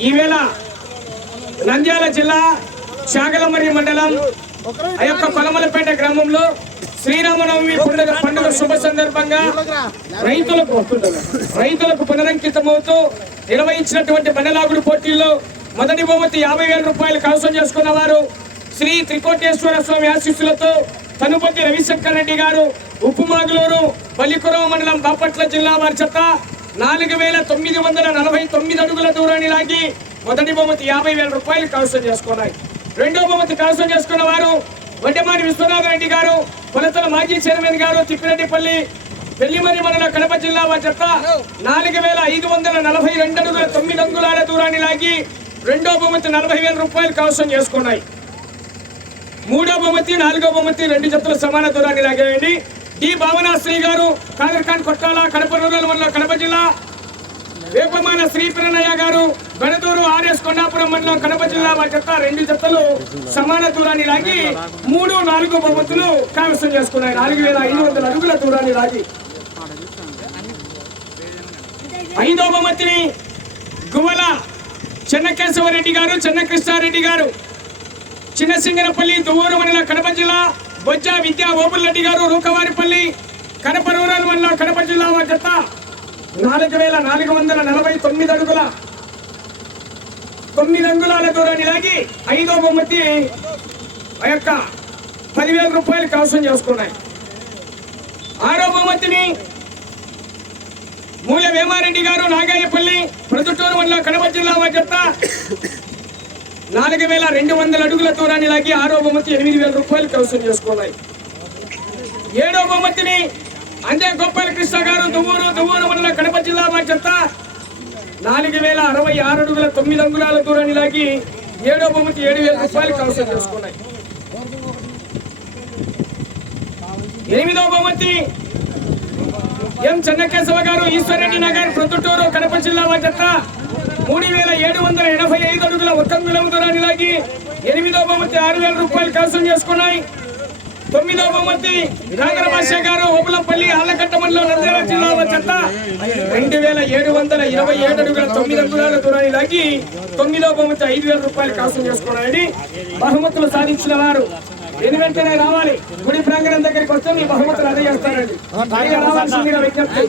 ఈవేళ నంద్యాల జిల్లా శాగలమరి మండలం ఆ యొక్క కొలమలపేట గ్రామంలో శ్రీరామనవమి పండుగ పండుగ శుభ సందర్భంగా రైతులకు రైతులకు పునరంకితమవుతూ నిర్వహించినటువంటి బండలాగుడు పోటీల్లో మొదటి బహుమతి యాభై వేల రూపాయలు కవసం చేసుకున్న వారు శ్రీ త్రికోటేశ్వర స్వామి ఆశీస్సులతో తనుపతి రవిశంకర్ రెడ్డి గారు ఉప్పుమాగులూరు బలికురం మండలం బాపట్ల జిల్లా వారి చెత్త నాలుగు వేల తొమ్మిది వందల నలభై తొమ్మిది అడుగుల దూరాన్ని లాగి మొదటి బహుమతి యాభై వేల రూపాయలు కవసం చేసుకున్నాయి. రెండో బహుమతి కవసం చేసుకున్న వారు వడ్డమాని విశ్వనాథ రెడ్డి గారు కొలతల మాజీ చైర్మన్ గారు తిప్పిరెడ్డిపల్లి పెళ్ళిమరి మండల కడప జిల్లా వారి చెత్త నాలుగు వేల ఐదు వందల నలభై రెండు అడుగుల తొమ్మిది అంగుళాల దూరాన్ని లాగి రెండో బహుమతి నలభై వేల రూపాయలు కవసం చేసుకున్నాయి. మూడో బహుమతి నాలుగో బహుమతి రెండు జతలు సమాన దూరాన్ని లాగేయండి. డి భావనాశ్రీ గారు కాదర్ఖాన్ కొట్టాల కడప రూరల్ మండలం కడప జిల్లా. వేపమాన శ్రీ పిరణయ్య గారు గణదూరు ఆర్ఎస్ కొండాపురం మండలం కడప జిల్లా వారి చెత్త రెండు జతలు సమాన దూరాన్ని లాగి మూడు నాలుగు బహుమతులు కైవసం చేసుకున్నాయి. నాలుగు వేల ఐదు వందల అడుగుల దూరాన్ని లాగి. ఐదో బహుమతిని గువ్వల చెన్నకేశవరెడ్డి గారు చెన్నకృష్ణారెడ్డి గారు. చిన్నసింగనపల్లి దువ్వూరు మండలం కడప జిల్లా బొజ్జ విద్యా ఓపులరెడ్డి గారు రూకవారిపల్లి కడప రూరల్ మండలం కడప జిల్లా జత నాలుగు వేల నాలుగు వందల నలభై తొమ్మిది అడుగుల తొమ్మిది అంగుళాల దూరాన్ని లాగి ఐదో బొమ్మతి ఆ యొక్క పదివేల రూపాయలు కవసం చేసుకున్నాయి. ఆరో బొమ్మతిని మూల వేమారెడ్డి గారు నాగాయపల్లి ప్రొద్దుటూరు మండలం కడప జిల్లా జత నాలుగు వేల రెండు వందల అడుగుల దూరాన్ని లాగి ఆరో బహుమతి ఎనిమిది వేల రూపాయలు కవసం చేసుకున్నాయి. ఏడో బహుమతిని అంజే గోపాల కృష్ణ గారు దువ్వూరు దువ్వూరు మండల కడప జిల్లా బాధ్యత చెత్త నాలుగు వేల అరవై ఆరు అడుగుల తొమ్మిది అంగుళాల దూరాన్ని లాగి ఏడో బహుమతి ఏడు వేల రూపాయలు కవసం చేసుకున్నాయి. ఎనిమిదో బహుమతి ఎం చెన్నకేశవ గారు ఈశ్వరరెడ్డి నగర్ ప్రొద్దుటూరు కడప జిల్లా బాధ్యత చెత్త మూడు వేల ఏడు వందల ఎనభై ఐదు అడుగుల అంగుళం దూరాన్ని లాగి ఎనిమిదో బహుమతి ఆరు వేల రూపాయలు కవసం చేసుకున్నాయి. తొమ్మిదో బహుమతి నాగర భాష గారు ఓపులపల్లి ఆలకట్ట మండలం నంద్యాల జిల్లా చెత్త. రెండు వేల ఏడు వందల ఇరవై ఏడు అడుగుల తొమ్మిది అంగుళాల దూరాన్ని లాగి తొమ్మిదో బహుమతి ఐదు వేల రూపాయలు కవసం చేసుకున్నాయని బహుమతులు సాధించిన వారు. ఎన్ని వెంటనే రావాలి. గుడి ప్రాంగణం దగ్గరికి వస్తే మీ బహుమతులు అందజేస్తారండి. రావాల్సిందిగా విజ్ఞప్తి.